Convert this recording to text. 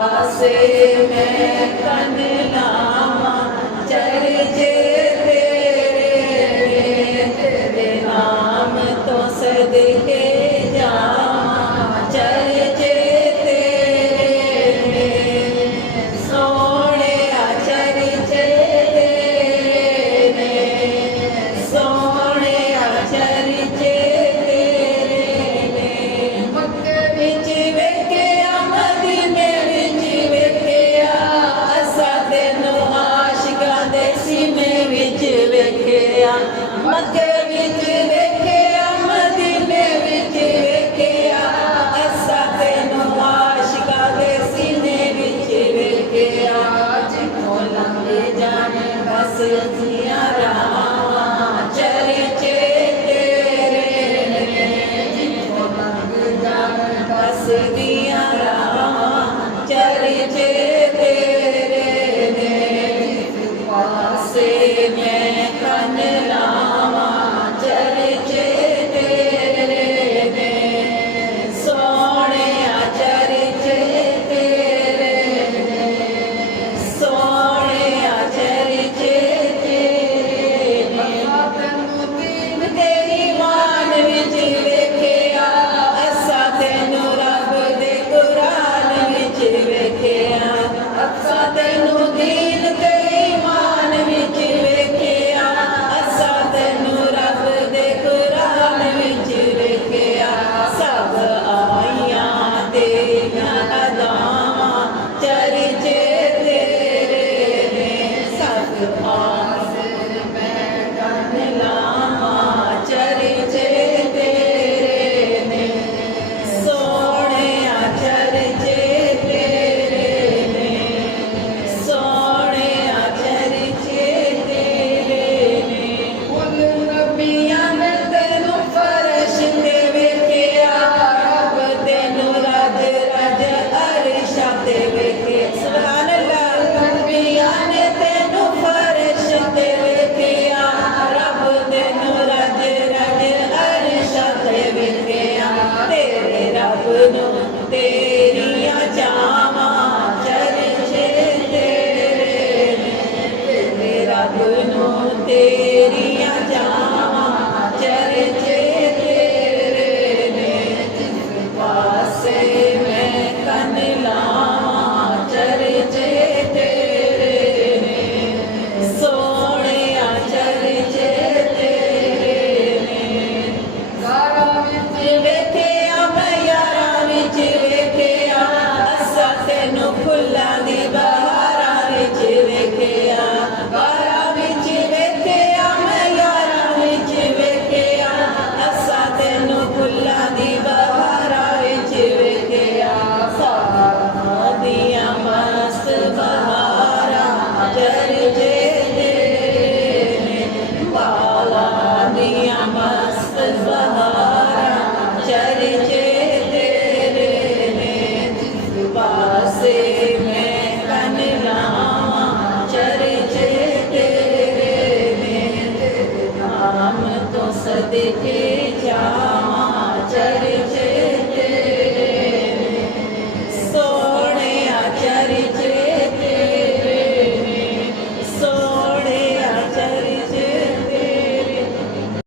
से मैं कन लावा चर्चे तेरे नाम तो सदके जावा चर्चे तेरे सोने चर्चे तेरे सोने चर्चे तेरे मक्के विच वेख्या मदीने विच वेख्या असां तैनूं आशिकां दे सीने विच वेख्या मक्के विच वेख्या मदीने विच वेख्या असां तैनूं आशिकां दे सीने विच वेख्या जिथों लंघे जाने बस जियां रावां चर्चे तेरे जिथों लंघे जाने बस दियां रावां चर्चे तेरे जिस पासे मैं कन लावां चर्चे तेरे सोने चर्चे तेरे सोने चर्चे तेरे तेरी मान विच वेख्या असां तैनूं रब दे कुरान विच वेख्या असां तैनूं